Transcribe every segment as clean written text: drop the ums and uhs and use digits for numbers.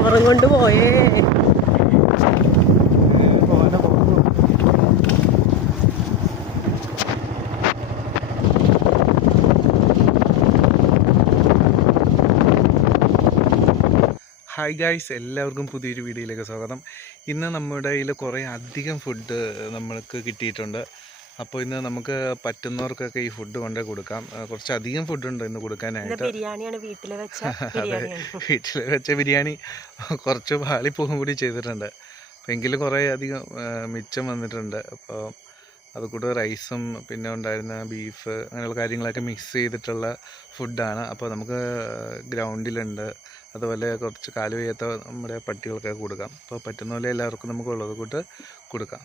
കവറും കൊണ്ട് പോയേ. ഹായ് ഗായ്സ്, എല്ലാവർക്കും പുതിയൊരു വീഡിയോയിലേക്ക് സ്വാഗതം. ഇന്ന് നമ്മുടെ കയ്യിൽ കുറേ അധികം ഫുഡ് നമ്മൾക്ക് കിട്ടിയിട്ടുണ്ട്. അപ്പോൾ ഇന്ന് നമുക്ക് പറ്റുന്നവർക്കൊക്കെ ഈ ഫുഡ് കൊണ്ടേ കൊടുക്കാം. കുറച്ചധികം ഫുഡുണ്ട് ഇന്ന് കൊടുക്കാനായിട്ട്. അതെ, വീട്ടിൽ വെച്ച ബിരിയാണി കുറച്ച് പാളിപ്പോകും കൂടി ചെയ്തിട്ടുണ്ട്. അപ്പോൾ എങ്കിലും കുറേ അധികം മിച്ചം വന്നിട്ടുണ്ട്. അപ്പോൾ അതുകൂടെ റൈസും പിന്നെ ഉണ്ടായിരുന്ന ബീഫ് അങ്ങനെയുള്ള കാര്യങ്ങളൊക്കെ മിക്സ് ചെയ്തിട്ടുള്ള ഫുഡാണ്. അപ്പോൾ നമുക്ക് ഗ്രൗണ്ടിലുണ്ട്, അതുപോലെ കുറച്ച് കാല് വയ്യാത്ത നമ്മുടെ പട്ടികൾക്കൊക്കെ കൊടുക്കാം. അപ്പോൾ പറ്റുന്ന പോലെ എല്ലാവർക്കും നമുക്ക് ഉള്ളത് കൂട്ട് കൊടുക്കാം.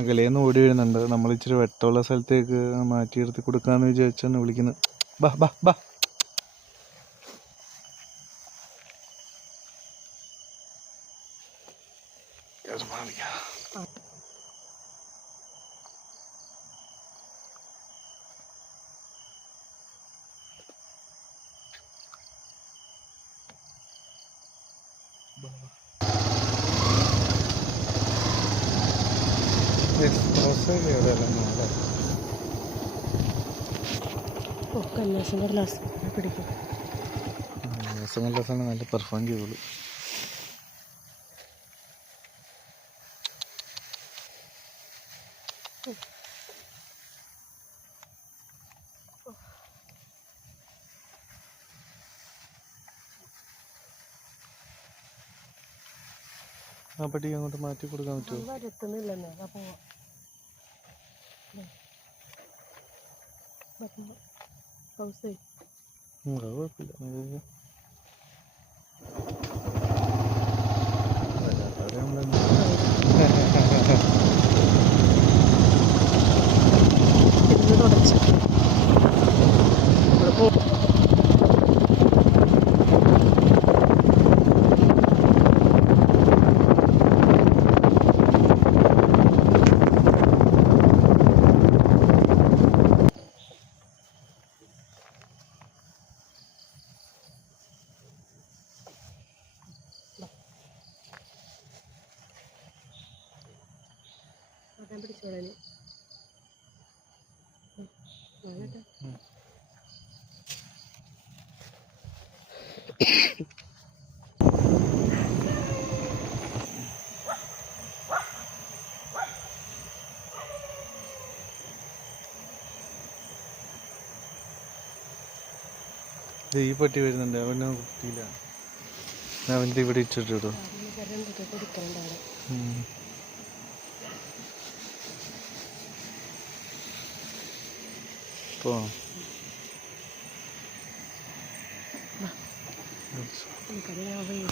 അകലേന്ന് ഓടി വരുന്നുണ്ട്. നമ്മൾ ഇച്ചിരി വെട്ടമുള്ള സ്ഥലത്തേക്ക് മാറ്റി നിർത്തി കൊടുക്കാമെന്ന് വിചാരിച്ചാണ് വിളിക്കുന്നത്. ബാ ബാ ബാ. നല്ല പെർഫോം ചെയ്തോളൂ. ആ പട്ടി അങ്ങോട്ട് മാറ്റി കൊടുക്കാൻ പറ്റുമോ? കുഴപ്പമില്ല. പിടിച്ചോളാൻ ഈ പട്ടി വരുന്നുണ്ട്. അവനെ കുട്ടിയില്ല, അവൻ്റെ ഇവിടെ ഇട്ടിട്ടോ.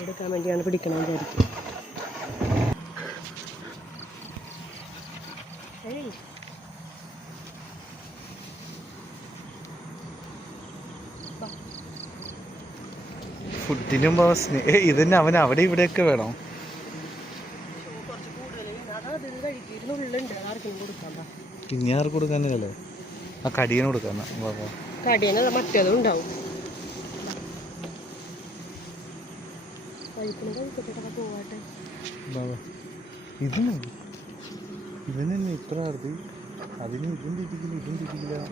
എടുക്കാൻ വേണ്ടിയാണ് പിടിക്കണം വിചാരിക്കും. ഫുഡിനും ഇതിന് അവൻ അവിടെ ഇവിടെയൊക്കെ വേണം. പിന്നെ ആർക്ക് കൊടുക്കാനല്ലേ? ആ കടിയന് കൊടുക്കാന്ന കടിയന മറ്റേതും ഉണ്ടാവും. ഇതിന് ഇത്ര നടത്തി അതിന് ഇതും തിരിക്കില്ല ഇതും തിരിക്കില്ല.